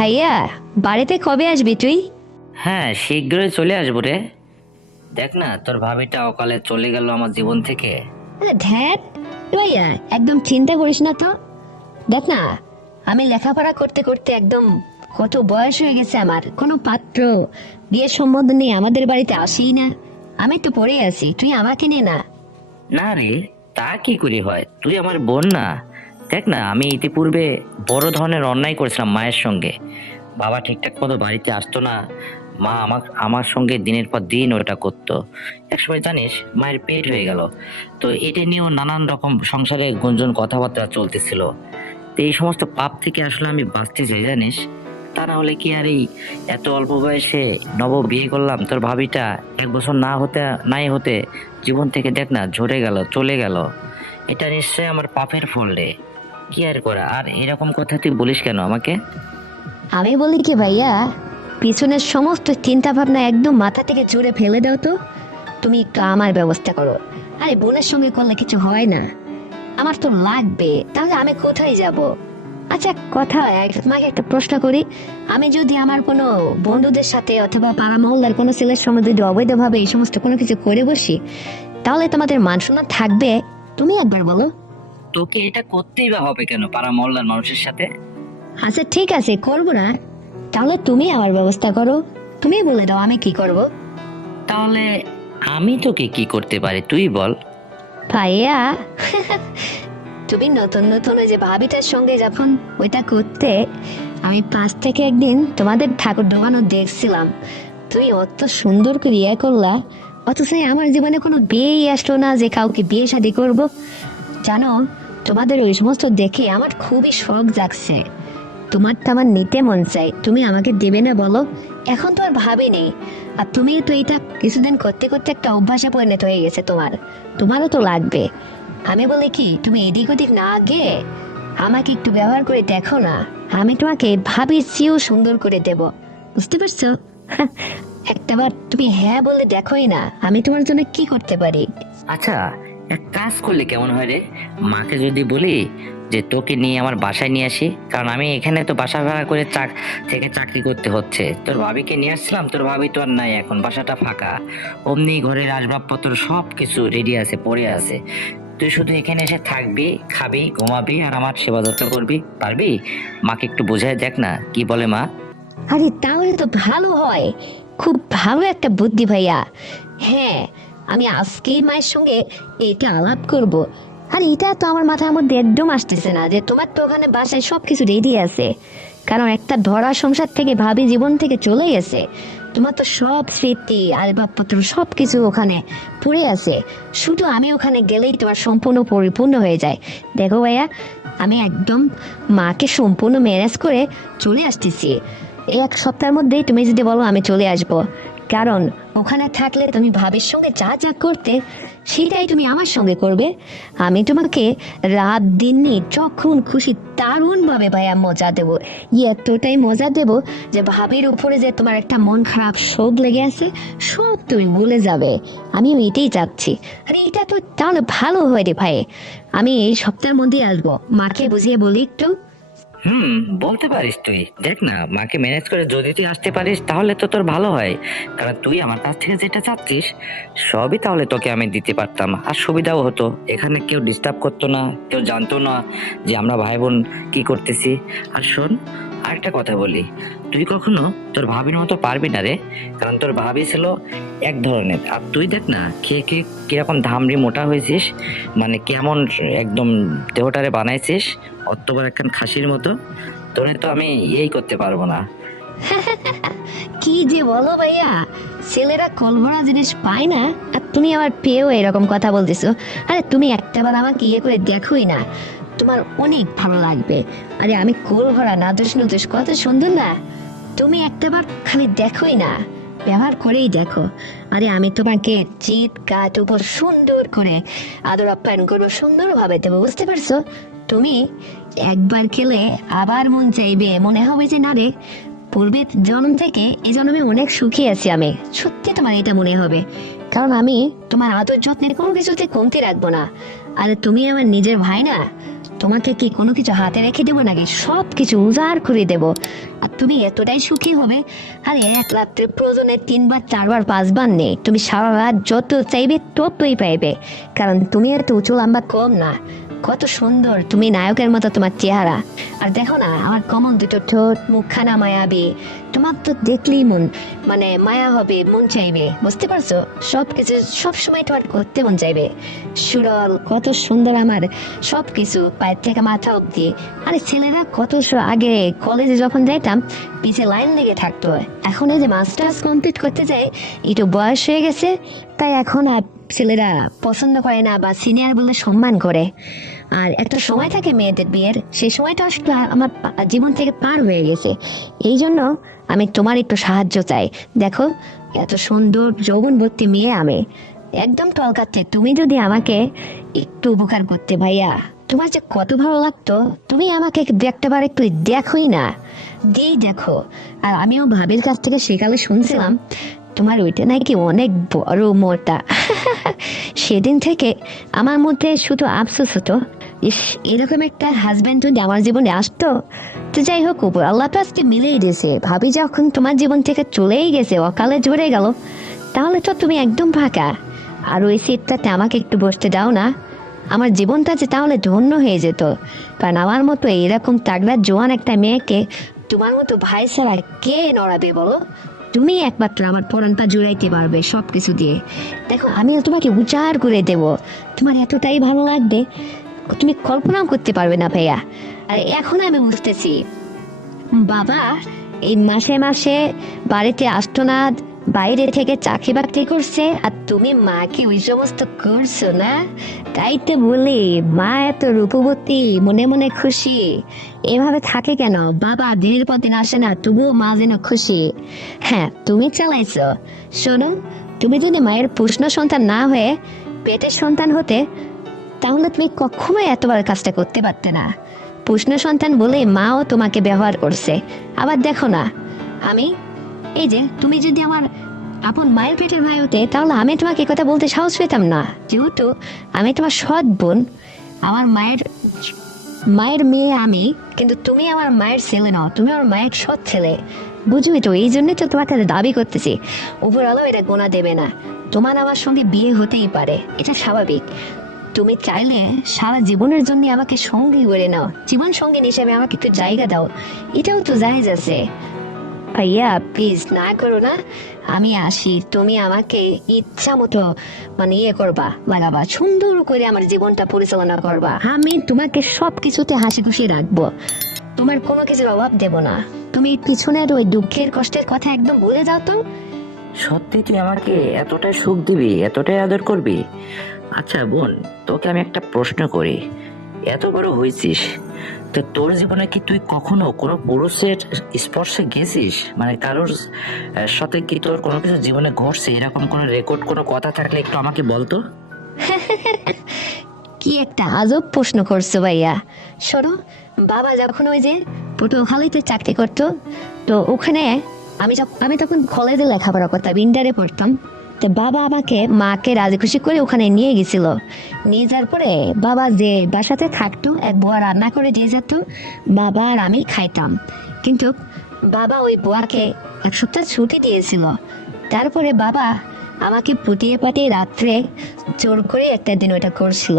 ভাইয়া, বাড়িতে কবে আসবি তুই? হ্যাঁ, শীঘ্রই চলে আসবো রে। দেখ না, তোর ভাবিটা অকালে চলে গেল আমার জীবন থেকে। আরে ধ্যাত, ভাইয়া একদম চিন্তা করিস না তো। দেখ না, আমি লেখাপড়া করতে করতে একদম কত বয়স হয়ে গেছে, আমার কোনো পাত্র বিয়ের সম্বন্ধ নিয়ে আমাদের বাড়িতে আসেই না। আমি তো পড়ে আছি, তুই আমাকে নে না। না রে, তা কি করে হয়? তুই আমার বোন না? দেখ না, আমি ইতিপূর্বে বড় ধরনের অন্যায় করেছিলাম মায়ের সঙ্গে। বাবা ঠিকঠাক মতো বাড়িতে আসতো না। মা আমার আমার সঙ্গে দিনের পর দিন ওটা করতো। একসময় জানিস, মায়ের পেট হয়ে গেল। তো এটা নিয়েও নানান রকম সংসারে গুঞ্জন কথাবার্তা চলতেছিল। তো এই সমস্ত পাপ থেকে আসলে আমি বাঁচতে চাই জানিস। তা না হলে কি আর এই এত অল্প বয়সে নব বিয়ে করলাম, তোর ভাবিটা 1 বছর নাই হতে জীবন থেকে দেখ না ঝরে গেল, চলে গেল। এটা নিশ্চয়ই আমার পাপের ফল রে। কি আর করা। আর এরকম কথা তুই বলিস কেন আমাকে? আমি বলি কি ভাইয়া, পিছনের সমস্ত চিন্তা ভাবনা একদম মাথা থেকে জুড়ে ফেলে দাও তো। তুমি একটু আমার ব্যবস্থা করো। আরে বোনের সঙ্গে করলে কিছু হয় না, আমার তো লাগবে, তাহলে আমি কোথায় যাব? আচ্ছা কথা, তোমাকে একটা প্রশ্ন করি। আমি যদি আমার কোনো বন্ধুদের সাথে অথবা পাড়া মহল্লার কোনো ছেলের সঙ্গে যদি অবৈধভাবে এই সমস্ত কোনো কিছু করে বসি, তাহলে তোমাদের মান সম্মান থাকবে? তুমি একবার বলো। তোকে এটা করতেই বা হবে কেন পাড়া মহল্লার মানুষের সাথে? আচ্ছা ঠিক আছে, করবো না। তাহলে তুমি আমার ব্যবস্থা করো, তুমি বলে দাও আমি কি করব। তাহলে আমি তোকে কি করতে পারি তুই বল। ভাইয়া, তুমি নতুন নতুন ওই যে ভাবিটার সঙ্গে যখন ওইটা করতে, আমি পাশ থেকে একদিন তোমাদের ঠাকুর ডোবানো দেখছিলাম। তুমি অত সুন্দর করে ইয়ে করলা, অথচ আমার জীবনে কোনো বিয়েই আসলো না যে কাউকে বিয়ে শাদী করব। জানো, তোমাদের ওই সমস্ত দেখে আমার খুবই শখ জাগছে। তোমারটা আমার নিতে মন চাই, তুমি আমাকে দেবে না বলো? এখন তো আর ভাবি নেই, আর তুমি তো এটা কিছুদিন করতে করতে একটা অভ্যাসে পরিণত হয়ে গেছে তোমার, তোমারও তো লাগবে। আমি বলি কি, তুমি এদিক ওদিক না গিয়ে আমাকে একটু ব্যবহার করে দেখো না, আমি তোমাকে ভাবির চেয়েও সুন্দর করে দেব। বুঝতে পারছো? একটাবার তুমি হ্যাঁ বলে দেখোই না, আমি তোমার জন্য কি করতে পারি। আচ্ছা, এক কাজ করলে কেমন হয় রে? মাকে যদি বলি যে তোকে নিয়ে আমার বাসায় নিয়ে আসি, কারণ আমি এখানে তো বাসা ভাড়া করে থেকে চাকরি করতে হচ্ছে। তোর ভাবিকে নিয়ে আসছিলাম, তোর ভাবি তো আর নাই এখন, বাসাটা ফাঁকা। অমনি ঘরের আসবাবপত্র সব কিছু রেডি আছে, পড়ে আছে। তুই শুধু এখানে এসে থাকবি, খাবি, ঘুমাবি আর আমার সেবা যত্ন করবি। পারবি? মাকে একটু বোঝায় দেখ না, কি বলে মা? আরে তাহলে তো ভালো হয়, খুব ভালো একটা বুদ্ধি ভাইয়া। হ্যাঁ, আমি আজকেই মায়ের সঙ্গে এটা আলাপ করব। আর এটা তো আমার মাথার মধ্যে একদম আসতেছে না যে তোমার তো ওখানে বাসায় সবকিছু রেডি আছে, কারণ একটা ধরা সংসার থেকে ভাবি জীবন থেকে চলে গেছে। তোমার তো সব স্মৃতি আসবাবপত্র সবকিছু ওখানে পড়ে আছে, শুধু আমি ওখানে গেলেই তোমার সম্পূর্ণ পরিপূর্ণ হয়ে যায়। দেখো ভাইয়া, আমি একদম মাকে সম্পূর্ণ ম্যানেজ করে চলে আসতেছি। এই 1 সপ্তাহের মধ্যেই তুমি যদি বলো আমি চলে আসব, কারণ ওখানে থাকলে তুমি ভাবির সঙ্গে যা যা করতে সেটাই তুমি আমার সঙ্গে করবে। আমি তোমাকে রাত দিন যখন খুশি দারুণ ভাবে ভাইয়া মজা দেবো, এতটাই মজা দেবো যে ভাবির উপরে যে তোমার একটা মন খারাপ শোক লেগে আছে সব তুমি ভুলে যাবে। আমিও এটাই চাচ্ছি। আরে এটা তো তাহলে ভালো হয় রে ভাই, আমি এই সপ্তাহের মধ্যেই আসবো। মাকে বুঝিয়ে বলি একটু। বলতে পারিস তুই। দেখ না, মাকে ম্যানেজ করে যদি তুই আসতে পারিস তাহলে তো তোর ভালো হয়। কারণ তুই আমার কাছ থেকে যেটা চাচ্ছিস সবই তাহলে তোকে আমি দিতে পারতাম, আর সুবিধাও হতো। এখানে কেউ ডিস্টার্ব করতো না, কেউ জানতো না যে আমরা ভাই বোন কি করতেছি। আর শোন, আরেকটা কথা বলি, তুই কখনো তোর ভাবির মতো পারবি না রে। কারণ তোর ভাবি ছিল এক ধরনের, আর তুই দেখ না খেয়ে খেয়ে কিরকম ধামড়ি মোটা হয়েছিস, মানে কেমন একদম দেহটারে বানাইছিস অত বড় একখান খাসির মতো। তোরে তো আমি এই করতে পারবো না। কি যে বলো ভাইয়া, ছেলেরা কলভরা জিনিস পায় না, আর তুমি আবার পেয়েও এরকম কথা বলতেছো। আরে তুমি একটাবার আমাকে ইয়ে করে দেখোই না, তোমার অনেক ভালো লাগবে। আরে আমি কলভরা নাদুস নুদুস কত সুন্দর না, তুমি একটাবার খালি দেখোই না, ব্যবহার করেই দেখো। আরে আমি তোমাকে চিৎ কাট উপর সুন্দর করে আদর আপ্যায়ন করবো, সুন্দরভাবে দেবো, বুঝতে পারছো? তুমি একবার খেলে আবার মন চাইবে, মনে হবে যে না রে, পূর্বের জন্ম থেকে এই জন্মে অনেক সুখী আছি আমি। সত্যি তোমার এটা মনে হবে, কারণ আমি তোমার আদর যত্নের কোনো কিছুতে কমতি রাখবো না। আর তুমি আমার নিজের ভাই না, তোমাকে কি কোনো কিছু হাতে রেখে দেবো নাকি? সব কিছু উজাড় করে দেব, আর তুমি এতটাই সুখী হবে। আরে এক রাত্রে প্রয়োজনে 3বার 4বার 5বার নেই, তুমি সারা রাত যত চাইবে ততই পাইবে, কারণ তুমি এত উঁচু লম্বা কম না। কত সুন্দর তুমি, নায়কের মতো তোমার চেহারা। আর দেখো না আমার কমন দুটো ঠোঁট, মুখখানা মায়াবী, তোমার তো দেখলেই মানে মায়া হবে, মন চাইবে, বুঝতে পারছো? সবকিছু সবসময় তোমার করতে মন চাইবে। সুরল, কত সুন্দর আমার সবকিছু, পায়ের থেকে মাথা অব্দি। আরে ছেলেরা কত আগে কলেজে যখন যাইতাম পিছে লাইন লেগে থাকতো, এখন এই যে মাস্টার্স কমপ্লিট করতে যায় একটু বয়স হয়ে গেছে, তাই এখন আর ছেলেরা পছন্দ করে না বা সিনিয়র বলে সম্মান করে। আর একটা সময় থাকে মেয়েদের বিয়ের, সেই সময়টা আসলে আমার জীবন থেকে পার হয়ে গেছে। এই জন্য আমি তোমার একটু সাহায্য চাই। দেখো এত সুন্দর যৌবনবতী মেয়ে আমি, একদম টলকাচ্ছে, তুমি যদি আমাকে একটু উপকার করতে ভাইয়া, তোমার যে কত ভালো লাগতো, তুমি আমাকে একটাবার একটু দেখোই না, দিই দেখো। আর আমিও ভাবির কাছ থেকে সেকালে শুনছিলাম তোমার ওইটা নাকি অনেক বড় মোটা। সেদিন থেকে আমার মধ্যে শুধু আফসোস হতো, ইস এরকম একটা হাজবেন্ড যদি আমার জীবনে আসতো। তো যাই হোক, উপর আল্লাহ তো আজকে মিলেই দিয়েছে। ভাবি যখন তোমার জীবন থেকে চলেই গেছে, অকালে ঝরে গেল, তাহলে তো তুমি একদম ফাঁকা। আর ওই সিটটাতে আমাকে একটু বসতে দাও না, আমার জীবনটা যে তাহলে ধন্য হয়ে যেত। কারণ আমার মতো এরকম তাগড়া জোয়ান একটা মেয়েকে তোমার মতো ভাই ছাড়া কে নড়াবে বলো? তুমি একমাত্র আমার পরাণটা জুড়াইতে পারবে সব কিছু দিয়ে। দেখো আমি তোমাকে উজাড় করে দেব, তোমার এতটাই ভালো লাগবে তুমি কল্পনাও করতে পারবে না ভাইয়া। আর এখন আমি বুঝতেছি, বাবা এই মাসে মাসে বাড়িতে আসতো না, বাইরে থেকে চাকরি বাকরি করছে, আর তুমি মাকে ওই সমস্ত করছো না। তাই তো বলি মা এত রূপবতী, মনে মনে খুশি। এভাবে থাকে কেন? বাবা দিনের পর দিন আসে না, তবুও মা যেন খুশি। হ্যাঁ তুমি চালাইছো। শোনো, তুমি যদি মায়ের পুষ্ণ সন্তান না হয়ে পেটের সন্তান হতে, তাহলে তুমি কখনোই এতবার কাজটা করতে পারতে না। পুষ্ণ সন্তান বলে মাও তোমাকে ব্যবহার করছে। আবার দেখো না, আমি এই যে তুমি যদি আমার আপন মায়ের পেটের ভাই হতে, তাহলে আমি তোমাকে কথা বলতে সাহস পেতাম না, যেহেতু আমি তোমার সৎ বোন। আমার মায়ের মেয়ে আমি, কিন্তু তুমি আমার মায়ের ছেলে নাও, তুমি আমার মায়ের সৎ ছেলে, বুঝবি তো? এই জন্যই তো তোমার কাছে দাবি করতেছি। উপরওয়ালাও এটা গোনা দেবে না, তোমার আমার সঙ্গে বিয়ে হতেই পারে, এটা স্বাভাবিক। তুমি চাইলে সারা জীবনের জন্য আমাকে সঙ্গী করে নাও, জীবন সঙ্গী হিসেবে আমাকে একটু জায়গা দাও, এটাও তো জায়েজ আছে। ভাইয়া প্লিজ না করো না, আমি আসি, তুমি আমাকে ইচ্ছা মতো মানে করবা, লাগাবা, সুন্দর করে আমার জীবনটা পরিচালনা করবা। আমি তোমাকে সব কিছুতে হাসি খুশি রাখবো, তোমার কোনো কিছুর অভাব দেব না। তুমি পিছনের ওই দুঃখের কষ্টের কথা একদম ভুলে যাও তো। সত্যি তুই আমাকে এতটাই সুখ দিবি, এতটাই আদর করবি? আচ্ছা বোন, তোকে আমি একটা প্রশ্ন করি, এত বড় হয়েছিস, তো তোর জীবনে কি তুই কখনো কোনো পুরুষের স্পর্শে গেছিস? মানে কারোর সাথে কি তোর কোনো কিছু জীবনে ঘটছে, এরকম কোনো রেকর্ড, কোনো কথা থাকলে একটু আমাকে বলতো। কি একটা আজব প্রশ্ন করছো ভাইয়া। শোনো, বাবা যখন ওই যে পটুয়াখালীতে চাকরি করতো, তো ওখানে আমি তখন কলেজে লেখাপড়া করতাম, ইন্টারে পড়তাম। তো বাবা আমাকে মাকে রাজি খুশি করে ওখানে নিয়ে গেছিল। নিয়ে যাওয়ার পরে বাবা যে বাসাতে থাকতো, এক বুয়া রান্না করে দিয়ে যেত, বাবা আর আমি খাইতাম। কিন্তু বাবা ওই বুয়াকে 1 সপ্তাহ ছুটি দিয়েছিল। তারপরে বাবা আমাকে পুটিয়ে পাটিয়ে রাত্রে জোর করে একটা দিন ওটা করছিল।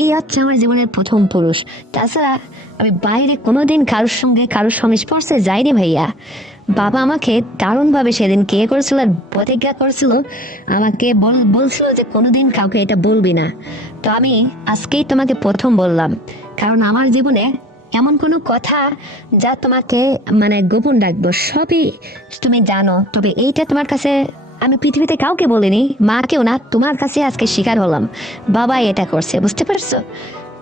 এই হচ্ছে আমার জীবনের প্রথম পুরুষ। তাছাড়া আমি বাইরে কোনোদিন কারোর সঙ্গে কারোর সংস্পর্শে যাইনি ভাইয়া। বাবা আমাকে দারুণভাবে সেদিন কে করেছিল আর প্রতিজ্ঞা করেছিল, আমাকে বলছিল যে কোনোদিন কাউকে এটা বলবি না। তো আমি আজকেই তোমাকে প্রথম বললাম, কারণ আমার জীবনে এমন কোনো কথা যা তোমাকে মানে গোপন রাখবো, সবই তুমি জানো। তবে এইটা তোমার কাছে আমি পৃথিবীতে কাউকে বলিনি, মাকেও না, তোমার কাছে আজকে স্বীকার হলাম বাবা এটা করছে, বুঝতে পারছো?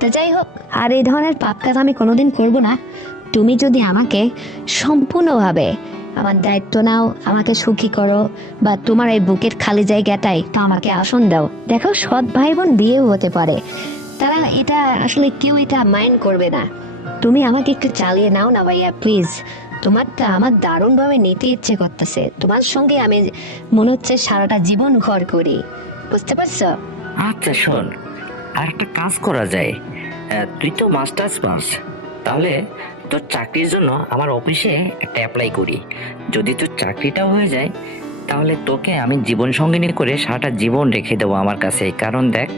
তো যাই হোক, আর এই ধরনের পাপ কাজ আমি কোনোদিন করবো না। তুমি যদি আমাকে সম্পূর্ণভাবে আমার দায়িত্ব নাও, আমাকে সুখী করো, বা তোমার এই বুকের খালি জায়গাটাই তো আমাকে আসন দাও। দেখো সৎ ভাই বোন বিয়েও হতে পারে, তারা এটা আসলে কেউ এটা মাইন্ড করবে না। তুমি আমাকে একটু চালিয়ে নাও না ভাইয়া প্লিজ। তোমারটা আমার দারুণভাবে নিতে ইচ্ছে করতেছে, তোমার সঙ্গে আমি মনে হচ্ছে সারাটা জীবন ঘর করি, বুঝতে পারছো? আচ্ছা শোন, আর একটা কাজ করা যায়, তুই তো মাস্টার্স পাস, তাহলে তোর চাকরির জন্য আমার অফিসে একটা অ্যাপ্লাই করি। যদি তোর চাকরিটাও হয়ে যায় তাহলে তোকে আমি জীবন সঙ্গিনী করে সারাটা জীবন রেখে দেবো আমার কাছে। কারণ দেখ,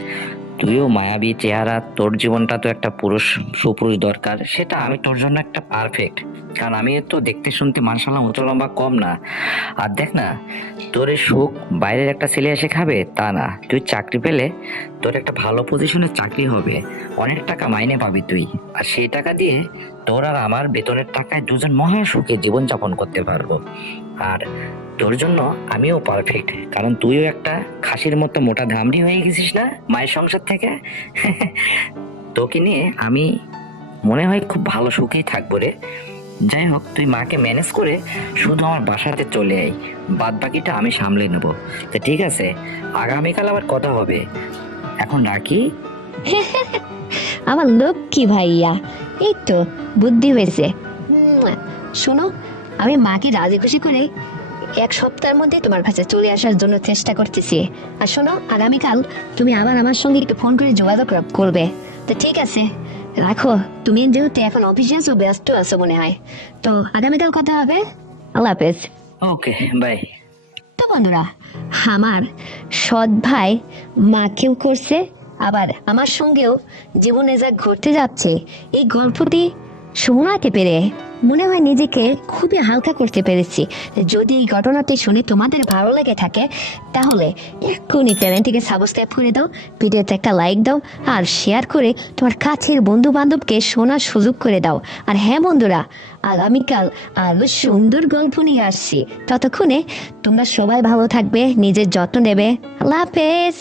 তুইও মায়াবী চেহারা, তোর জীবনটা তো একটা পুরুষ, সুপুরুষ দরকার, সেটা আমি তোর জন্য একটা পারফেক্ট। কারণ আমি তো দেখতে শুনতে মাশাআল্লাহ উঁচু লম্বা কম না। আর দেখ না, তোর এই সুখ বাইরের একটা ছেলে এসে খাবে তা না, তুই চাকরি পেলে তোর একটা ভালো পজিশনে চাকরি হবে, অনেক টাকা মাইনে পাবি তুই। আর সেই টাকা দিয়ে তোর আর আমার বেতনের টাকায় দুজন মহা সুখে জীবনযাপন করতে পারবো। আর তোর জন্য আমিও পারফেক্ট, কারণ তুইও একটা খাসির মতো মোটা ধামড়ি হয়ে গেছিস না মায়ের সংসার থেকে। তোকে নিয়ে আমি মনে হয় খুব ভালো সুখেই থাকবো রে। যাই হোক, তুই মাকে ম্যানেজ করে শুধু আমার বাসাতে চলে আয়, বাদ বাকিটা আমি সামলে নেব। তো ঠিক আছে, আগামীকাল আবার কথা হবে, এখন রাখি। আমার লক্ষ্মী ভাইয়া, এই তো বুদ্ধি হয়েছে। শোনো, আমি মাকে রাজি খুশি করে 1 সপ্তাহের মধ্যে তোমার কাছে চলে আসার জন্য চেষ্টা করতেছি। আর শোনো, আগামীকাল তুমি আবার আমার সঙ্গে একটু ফোন করে যোগাযোগ করবে। তো ঠিক আছে, রাখো। তুমি যেহেতু এখন অফিসে আছো, ব্যস্ত আছো মনে হয়, তো আগামীকাল কথা হবে। আল্লাহ হাফেজ। ওকে, বাই। তো বন্ধুরা, আমার সৎ ভাই মাকেও করছে, আবার আমার সঙ্গেও জীবনে যা ঘটতে যাচ্ছে এই গল্পটি শোনাতে পেরে মনে হয় নিজেকে খুবই হালকা করতে পেরেছি। যদি এই ঘটনাটি শুনে তোমাদের ভালো লেগে থাকে তাহলে এক্ষুনি চ্যানেলটিকে সাবস্ক্রাইব করে দাও, ভিডিওতে একটা লাইক দাও, আর শেয়ার করে তোমার কাছের বন্ধু বান্ধবকে শোনার সুযোগ করে দাও। আর হ্যাঁ বন্ধুরা, আগামীকাল আরো সুন্দর গল্প নিয়ে আসছি। ততক্ষণে তোমরা সবাই ভালো থাকবে, নিজের যত্ন নেবে। আল্লাহ হাফেজ।